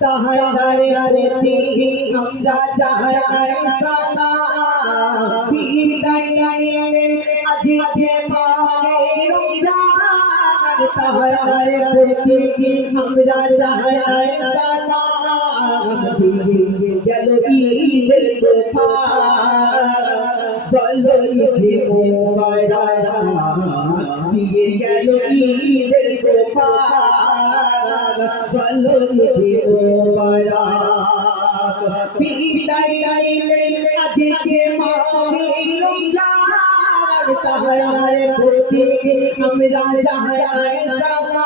তাহারে প্রতি আমরা যাহাই সালা বিদায় আজি যে পাবে রমজান তাহারে প্রতি আমরা যাহাই সালা গেল ঈদের তোফা বলো ঈদে মোবারক দিয়ে গেল ঈদের তোফা বলো ঈদে মোবারক বিদায় আজকে মাহে রমজান তাহারে প্রতি আমরা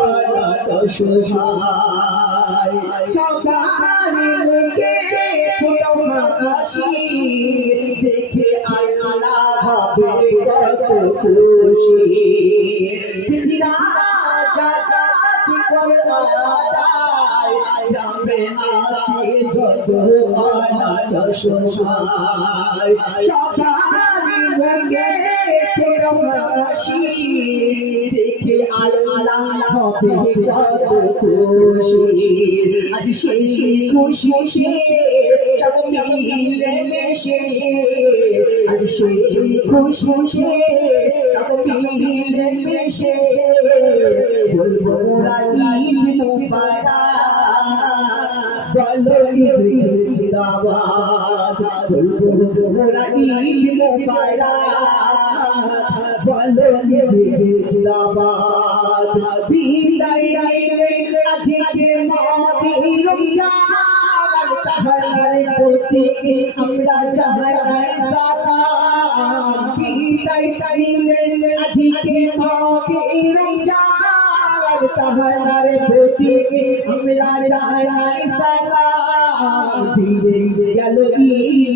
অনাথ সহায় সকালে মুখে ফুটো হাসি দেখে আল্লাহ হবে কত খুশি পৃথিবীরা জাগাতি খুশি আজ সেই খুশি মিলে মিশে আজ সেই খুশি মিলে মিশে বলব মোরা ঈদ মুবারক বলো জিন্দাবাদ বলব মোরা ঈদ মুবারক বলো জিন্দাবাদ বিদায় আজকে মাহে রমজান তাহার প্রতি আমরা চাহাই সালাম বিদায় আজকে মাহে রমজান তাহার প্রতি আমরা চাহাই সালাম ধীরে গেল তোফা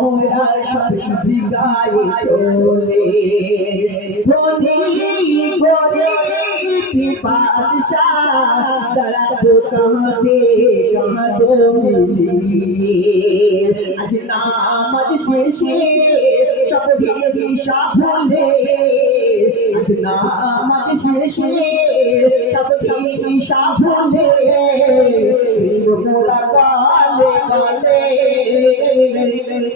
মোরা সব গায়ে চলে। ধনী করে বাদশাহ দাঁড়াবো কাঁদে কাঁদো মিলিয়ে। আজ নামাজ শেষে সব হিসাব ভুলে আজ নামাজ শেষে সব ভুলে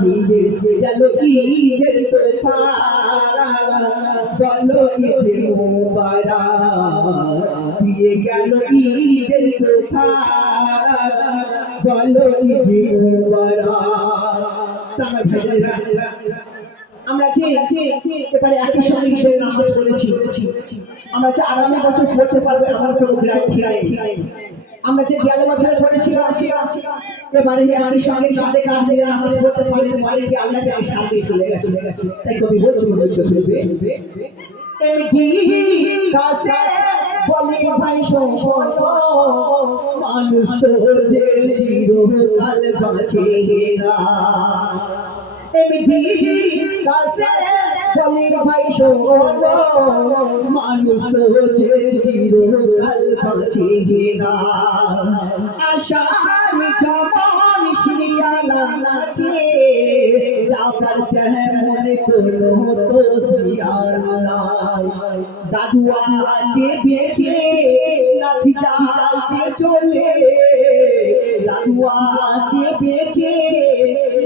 দিয়ে গেল ঈদের তোফা বলো ঈদ মোবারক দিয়ে ভাইরা আমরা যে এবারে একই সঙ্গে ঈদের নামাজ পড়েছি আমরা যে আগামী বছর পড়তে পারব আমার কোনো গ্রাম ফিরাই আমরা যে গেল বছরে পড়েছিলাম এবারে একই সঙ্গে সাথে কাজ মিলে নামাজ পড়তে পারি মানে কি আল্লাহকে আমি সামনে চলে গেছে? তাই কবি বলছি বলছো শুনবে। বলে মানুষ তো যে চিরকাল বাঁচে না। এমনি কাছে বলে ভাই শোনো মানুষ যে চিরকাল বাঁচে না আশার যেমন শিয়ালা নাচে যাবার তেমন কোনো তো শিয়ালা দাদু আছে বেঁচে নাতি যাচ্ছে চলে দাদু আছে বেঁচে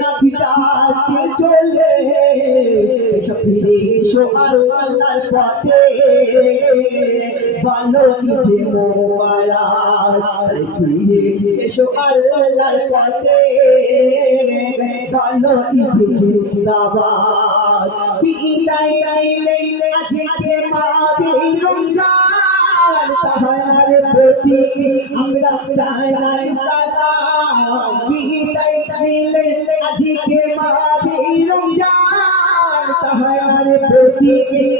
নাতি যাচ্ছে ফিরে এসো আল্লাহর পথে। ভালো ঈদে মোবারক। ফিরে এসো আল্লাহর পথে। ভালো ঈদে জিন্দাবাদ। বিদায় আইলে আজকে মাবে রমজান। তাহার প্রতি আমরা জানাই সালাম। বিদায় আইলে আজকে মাবে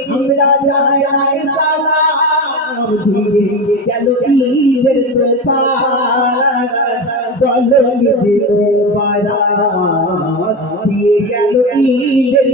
আমরা জানাই সালাম। দিয়ে গেল ঈদের তোফান বলো ঈদে মোবারক দিয়ে গেল ঈদের